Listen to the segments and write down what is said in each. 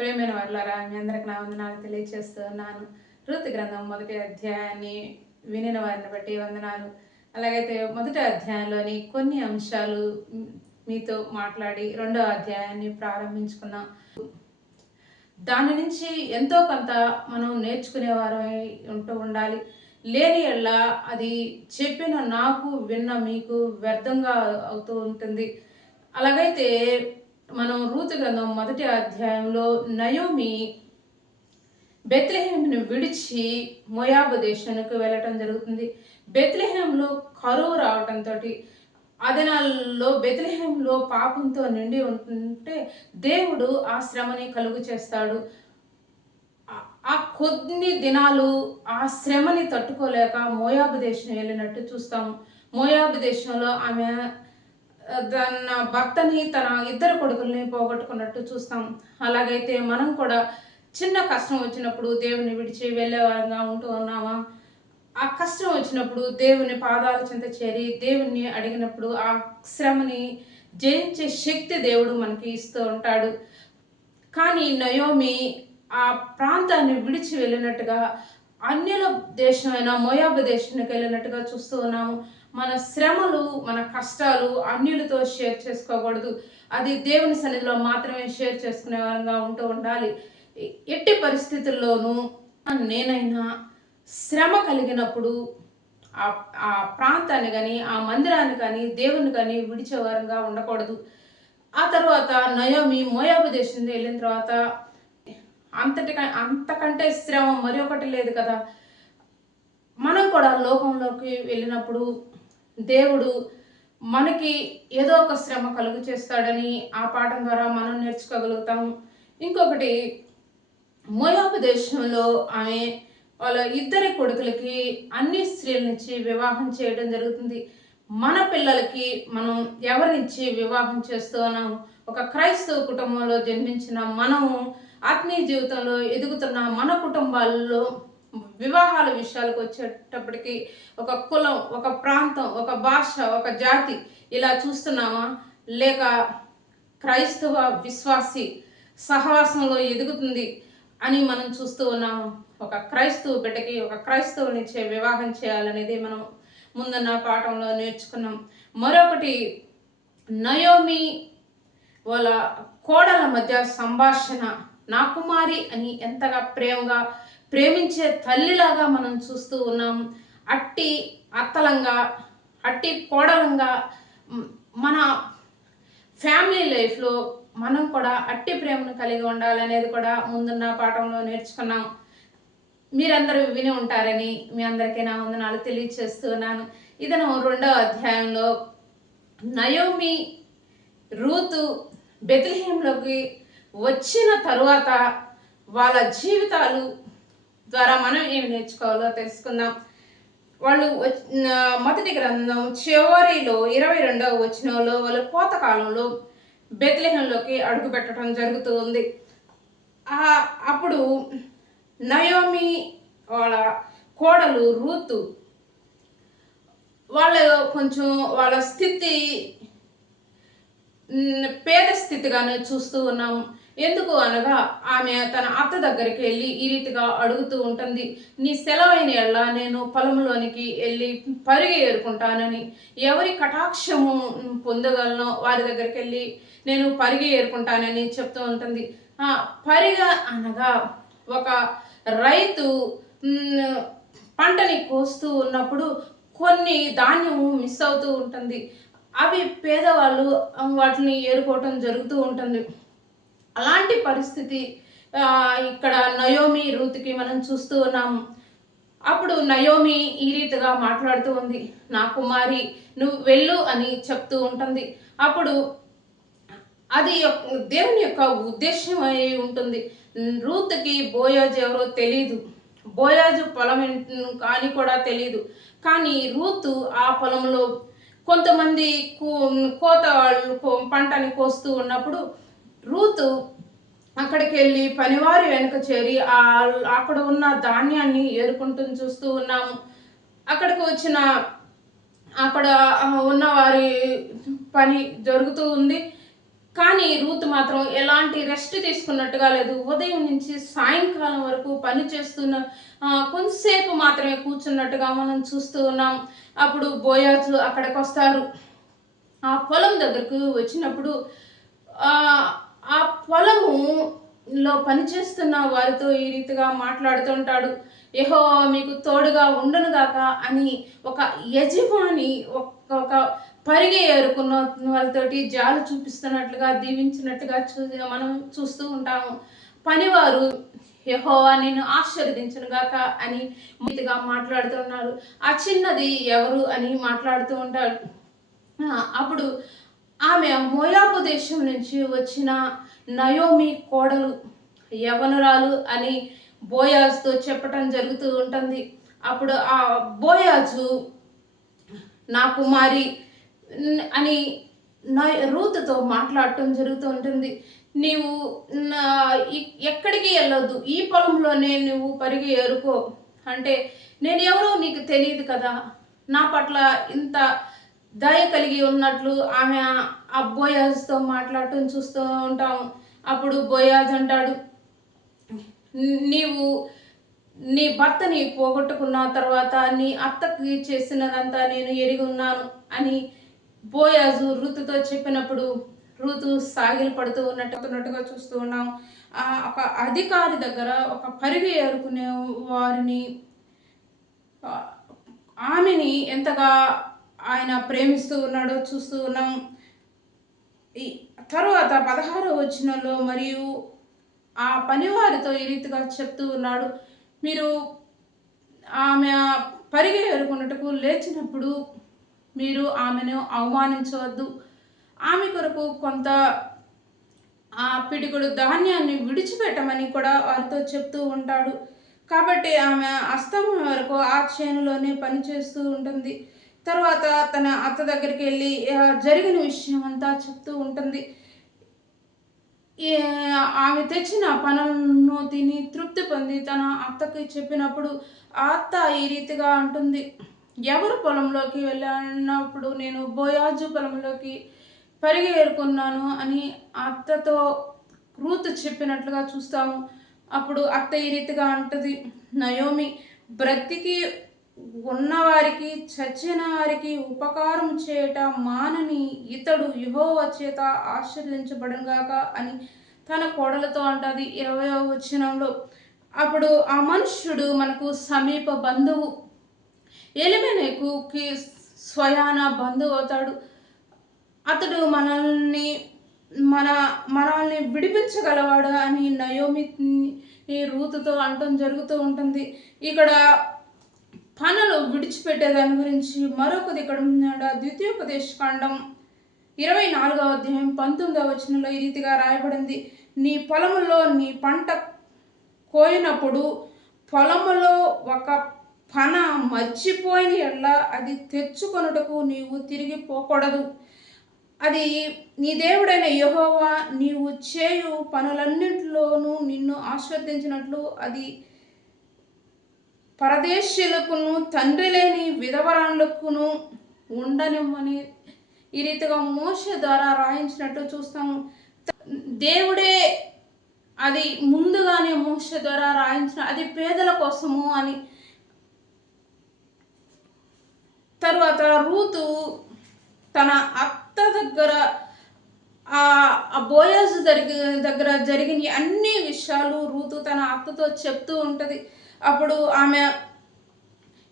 ప్రేమైన వాళ్ళారా మీ అందరికి నా వందనాలు తెలియజేస్తున్నాను ఋతు గ్రంథం మొదటి అధ్యాయాన్ని వినిన వారిని బట్టి వందనాలు. అలాగైతే మొదటి అధ్యాయంలోని కొన్ని అంశాలు మీతో మాట్లాడి రెండో అధ్యాయాన్ని ప్రారంభించుకున్నాం దాని నుంచి ఎంతో కొంత మనం నేర్చుకునేవారమై ఉంటూ ఉండాలి. లేని ఎళ్ళ అది చెప్పిన నాకు విన్న మీకు వ్యర్థంగా అవుతూ ఉంటుంది. అలాగైతే మనం రూతు గ్రంథం మొదటి అధ్యాయంలో నయోమి బెత్లహేమ్ను విడిచి మొయాబు దేశానికి వెళ్ళటం జరుగుతుంది. బెత్లహేమ్లో కరువు రావటంతో అదనాల్లో దినాల్లో పాపంతో నిండి ఉంటుంటే దేవుడు ఆ శ్రమని కలుగు చేస్తాడు. ఆ- కొన్ని దినాలు ఆ శ్రమని తట్టుకోలేక మోయాబు దేశం వెళ్ళినట్టు చూస్తాము మోయాబు దేశంలో ఆమె తన భర్తని తన ఇద్దరు కొడుకుల్ని పోగొట్టుకున్నట్టు చూస్తాం. అలాగైతే మనం కూడా చిన్న కష్టం వచ్చినప్పుడు దేవుని విడిచి వెళ్ళేవారంగా ఉంటూ ఉన్నామా? ఆ కష్టం వచ్చినప్పుడు దేవుని పాదాల చెంత చేరి దేవుణ్ణి అడిగినప్పుడు ఆ శ్రమని జయించే శక్తి దేవుడు మనకి ఇస్తూ ఉంటాడు. కానీ నయోమి ఆ ప్రాంతాన్ని విడిచి వెళ్ళినట్టుగా అన్యుల దేశమైన మోయాబు దేశానికి వెళ్ళినట్టుగా చూస్తూ ఉన్నాము. మన శ్రమలు మన కష్టాలు అన్యులతో షేర్ చేసుకోకూడదు. అది దేవుని సన్నిధిలో మాత్రమే షేర్ చేసుకునే వారంగా ఉంటూ ఉండాలి. ఎట్టి పరిస్థితుల్లోనూ నేనైనా శ్రమ కలిగినప్పుడు ఆ ఆ ప్రాంతాన్ని కానీ ఆ మందిరాన్ని కానీ దేవుని కానీ విడిచేవారంగా ఉండకూడదు. ఆ తర్వాత నయోమి మోయాబు దేశం వెళ్ళిన తర్వాత అంతటి అంతకంటే శ్రమ మరి ఒకటి లేదు కదా. మనం కూడా లోకంలోకి వెళ్ళినప్పుడు దేవుడు మనకి ఏదో ఒక శ్రమ కలుగు చేస్తాడని ఆ పాఠం ద్వారా మనం నేర్చుకోగలుగుతాం. ఇంకొకటి మోయాబు దేశంలో ఆమె వాళ్ళ ఇద్దరి కొడుకులకి అన్ని స్త్రీలనిచ్చి వివాహం చేయడం జరుగుతుంది. మన పిల్లలకి మనం ఎవరినిచ్చి వివాహం చేస్తున్నాం? ఒక క్రైస్తవ కుటుంబంలో జన్మించిన మనము ఆత్మీయ జీవితంలో ఎదుగుతున్న మన కుటుంబాల్లో వివాహాల విషయాలకు వచ్చేటప్పటికి ఒక కులం ఒక ప్రాంతం ఒక భాష ఒక జాతి ఇలా చూస్తున్నామా? లేక క్రైస్తవ విశ్వాసి సహవాసంలో ఎదుగుతుంది అని మనం చూస్తూ ఉన్నాము? ఒక క్రైస్తవ బిడ్డకి ఒక క్రైస్తవునిచ్చే వివాహం చేయాలనేది మనం ముందున్న పాఠంలో నేర్చుకున్నాం. మరొకటి నయోమి వాళ్ళ కోడల మధ్య సంభాషణ నా కుమారి అని ఎంతగా ప్రేమగా ప్రేమించే తల్లిలాగా మనం చూస్తూ ఉన్నాం. అట్టి అత్తలంగా అట్టి కోడలంగా మన ఫ్యామిలీ లైఫ్లో మనం కూడా అట్టి ప్రేమను కలిగి ఉండాలనేది కూడా ముందున్న పాఠంలో నేర్చుకున్నాం. మీరందరూ విని ఉంటారని మీ అందరికీ నా వందనాలు తెలియచేస్తున్నాను ఇదను రెండవ అధ్యాయంలో నయోమి రూతు బెత్లహేంలోకి వచ్చిన తరువాత వాళ్ళ జీవితాలు ద్వారా మనం ఏమి నేర్చుకోవాలో తెలుసుకుందాం. వాళ్ళు మొదటి గ్రంథం చివరిలో ఇరవై రెండవ వచనంలో వాళ్ళు కోత కాలంలో బెత్లెహంలోకి అడుగు పెట్టడం జరుగుతూ ఉంది. అప్పుడు నయోమి వాళ్ళ కోడలు రూతు వాళ్ళ కొంచెం వాళ్ళ స్థితి పేద స్థితిగానే చూస్తూ ఉన్నాం. ఎందుకు అనగా ఆమె తన అత్త దగ్గరికి వెళ్ళి ఈ రీతిగా అడుగుతూ ఉంటుంది నీ సెలవైన ఎళ్ళ నేను పొలంలోనికి వెళ్ళి పరిగె ఏరుకుంటానని. ఎవరి కటాక్షము పొందగలనో వారి దగ్గరికి వెళ్ళి నేను పరిగె ఏరుకుంటానని చెప్తూ ఉంటుంది. పరిగ అనగా ఒక రైతు పంటని కోస్తూ ఉన్నప్పుడు కొన్ని ధాన్యము మిస్ అవుతూ ఉంటుంది. అవి పేదవాళ్ళు వాటిని ఏరుకోవటం జరుగుతూ ఉంటుంది. అలాంటి పరిస్థితి ఇక్కడ నయోమి రూత్కి మనం చూస్తూ ఉన్నాము అప్పుడు నయోమి ఈ రీతిగా మాట్లాడుతూ ఉంది. నా కుమారి నువ్వు వెళ్ళు అని చెప్తూ ఉంటుంది. అప్పుడు అది యొక్క- దేవుని యొక్క ఉద్దేశం అయి ఉంటుంది. రూత్కి బోయాజు ఎవరో తెలియదు బోయాజు పొలం కానీ కూడా తెలియదు కానీ రూతు ఆ పొలంలో కొంతమంది కో- కోత వాళ్ళు పంటని కోస్తూ ఉన్నప్పుడు రూతు అక్కడికి వెళ్ళి పనివారి వెనుక చేరి ఆ అక్కడ ఉన్న ధాన్యాన్ని ఏరుకుంటూ చూస్తూ ఉన్నాము. అక్కడికి వచ్చిన అక్కడ ఉన్న వారి పని జరుగుతూ ఉంది. కానీ రూత్ మాత్రం ఎలాంటి రెస్ట్ తీసుకున్నట్టుగా లేదు. ఉదయం నుంచి సాయంకాలం వరకు పని చేస్తున్న కొంతసేపు మాత్రమే కూర్చున్నట్టుగా మనం చూస్తూ ఉన్నాం. అప్పుడు బోయాజు అక్కడికి వస్తారు ఆ పొలం దగ్గరకు వచ్చినప్పుడు ఆ పొలము లో పనిచేస్తున్న వారితో ఈ రీతిగా మాట్లాడుతుంటాడు ఏహో మీకు తోడుగా ఉండనుగాక అని ఒక యజమాని ఒక పరిగే పరిగె ఏరుకున్న వాళ్ళతోటి జాలు చూపిస్తున్నట్లుగా దీవించినట్టుగా చూ మనం చూస్తూ ఉంటాము. పనివారు యహోవా నేను ఆశీర్వదించునుగాక అని మీతిగా మాట్లాడుతున్నారు ఆ చిన్నది ఎవరు అని మాట్లాడుతూ ఉంటాడు. అప్పుడు ఆమె మోయాబు దేశం నుంచి వచ్చిన నయోమి కోడలు యవనురాలు అని బోయాజుతో చెప్పటం జరుగుతూ ఉంటుంది. అప్పుడు ఆ బోయాజు నా కుమారి అని నా రూతుతో మాట్లాడటం జరుగుతూ ఉంటుంది. నీవు నా- ఎక్కడికి వెళ్ళొద్దు ఈ పొలంలోనే నువ్వు పరిగి ఏరుకో. అంటే నేను ఎవరో నీకు తెలియదు కదా నా పట్ల ఇంత దయ కలిగి ఉన్నట్లు ఆమె ఆ బోయాజ్తో మాట్లాడటం చూస్తూ ఉంటాము. అప్పుడు బోయాజ్ అంటాడు నీవు నీ భర్తని పోగొట్టుకున్న తర్వాత నీ అత్తకి చేసినదంతా నేను ఎరిగి ఉన్నాను అని బోయాజు ఋతుతో చెప్పినప్పుడు ఋతు సాగిలు పడుతూ ఉన్నట్టున్నట్టుగా చూస్తూ ఉన్నాం. ఆ ఒక అధికారి దగ్గర ఒక పరిగి ఏరుకునే వారిని ఆమెని ఎంతగా ఆయన ప్రేమిస్తూ ఉన్నాడో చూస్తూ ఉన్నాం. ఈ తరువాత పదహారో వచనంలో మరియు ఆ పనివారితో ఈ రీతిగా చెప్తూ ఉన్నాడు. మీరు ఆమె పరిగె ఎరుకున్నట్టుకు లేచినప్పుడు మీరు ఆమెను అవమానించవద్దు. ఆమె కొరకు కొంత ఆ పిటికుడు ధాన్యాన్ని విడిచిపెట్టమని కూడా వారితో చెప్తూ ఉంటాడు. కాబట్టి ఆమె అస్తమయం వరకు ఆ చేనులోనే పనిచేస్తూ ఉంటుంది. తర్వాత తన అత్త దగ్గరికి వెళ్ళి జరిగిన విషయం అంతా చెప్తూ ఉంటుంది. ఆమె తెచ్చిన పనులను తిని తృప్తి పొంది తన అత్తకి చెప్పినప్పుడు అత్త ఈ రీతిగా అంటుంది ఎవరు పొలంలోకి వెళ్ళినప్పుడు నేను బోయాజు పొలంలోకి పరిగేరుకున్నాను అని అత్తతో రూత్ చెప్పినట్లుగా చూస్తాము. అప్పుడు అత్త ఈ రీతిగా అంటది నయోమి బ్రతికి ఉన్నవారికి చచ్చిన వారికి ఉపకారం చేయట మానని ఇతడు యెహోవా చేత ఆశీర్వదించబడుగాక అని తన కోడలతో అంటది. ఇరవై వచనంలో అప్పుడు ఆ మనుష్యుడు మనకు సమీప బంధువు ఎలిమెనెకుకి స్వయాన బంధువు అవుతాడు. అతడు మనల్ని మన మనల్ని విడిపించగలవాడు అని నయోమి రూతుతో అంటం జరుగుతూ ఉంటుంది. ఇక్కడ పనులు విడిచిపెట్టే దాని గురించి మరొకది ఇక్కడ ఉన్నాడు. ద్వితీయోపదేశ కాండం ఇరవై నాలుగవ అధ్యాయం పంతొమ్మిదవ వచనంలో ఈ రీతిగా రాయబడింది. నీ పొలములో నీ పంట కోయినప్పుడు పొలములో ఒక పన మర్చిపోయిన ఎడ్ల అది తెచ్చుకొనుటకు నీవు తిరిగి పోకూడదు. అది నీ దేవుడైన యహోవా నీవు చేయు పనులన్నింటిలోనూ నిన్ను ఆస్వాదించినట్లు అది పరదేశీయులకును తండ్రి లేని విధవరాళ్ళకును ఉండనివ్వని ఈ రీతిగా మోస ద్వారా రాయించినట్టు చూస్తాము దేవుడే అది ముందుగానే మోస ద్వారా రాయించిన అది పేదల కోసము అని. తరువాత రూతు తన అత్త దగ్గర ఆ ఆ బోయాజు దగ్గర జరిగిన అన్ని విషయాలు రూతు తన అత్తతో చెప్తూ ఉంటుంది. అప్పుడు ఆమె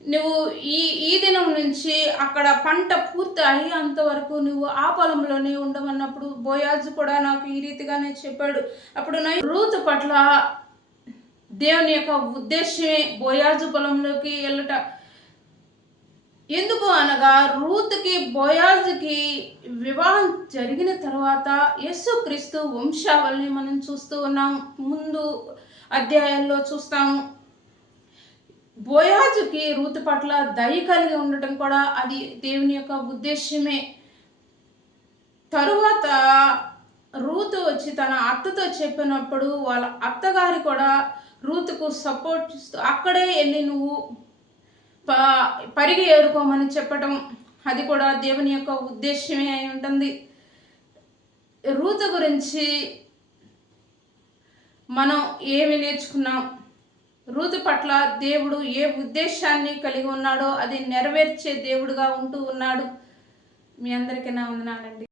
నువ్వు ఈ ఈ దినం నుంచి అక్కడ పంట పూర్తి అయ్యేంత వరకు నువ్వు ఆ పొలంలోనే ఉండమన్నప్పుడు బోయాజు కూడా నాకు ఈ రీతిగానే చెప్పాడు. అప్పుడు నా రూతు పట్ల దేవుని యొక్క ఉద్దేశమే బోయాజు పొలంలోకి వెళ్ళట ఎందుకు అనగా రూత్కి బోయాజుకి వివాహం జరిగిన తర్వాత యేసుక్రీస్తు వంశావళిని మనం చూస్తూ ఉన్నాం. ముందు అధ్యాయాల్లో చూస్తాము. బోయాజుకి రూతు పట్ల దయ కలిగి ఉండటం కూడా అది దేవుని యొక్క ఉద్దేశ్యమే తరువాత రూతు వచ్చి తన అత్తతో చెప్పినప్పుడు వాళ్ళ అత్తగారి కూడా రూతుకు సపోర్ట్ ఇస్తూ అక్కడే వెళ్ళి నువ్వు ప పరిగి ఏరుకోమని చెప్పటం అది కూడా దేవుని యొక్క ఉద్దేశ్యమే అయి ఉంటుంది. రూతు గురించి మనం ఏమి నేర్చుకున్నాం? రూతు పట్ల దేవుడు ఏ ఉద్దేశాన్ని కలిగి ఉన్నాడో అది నెరవేర్చే దేవుడుగా ఉంటూ ఉన్నాడు. మీ అందరికీ నా వందనాలండి.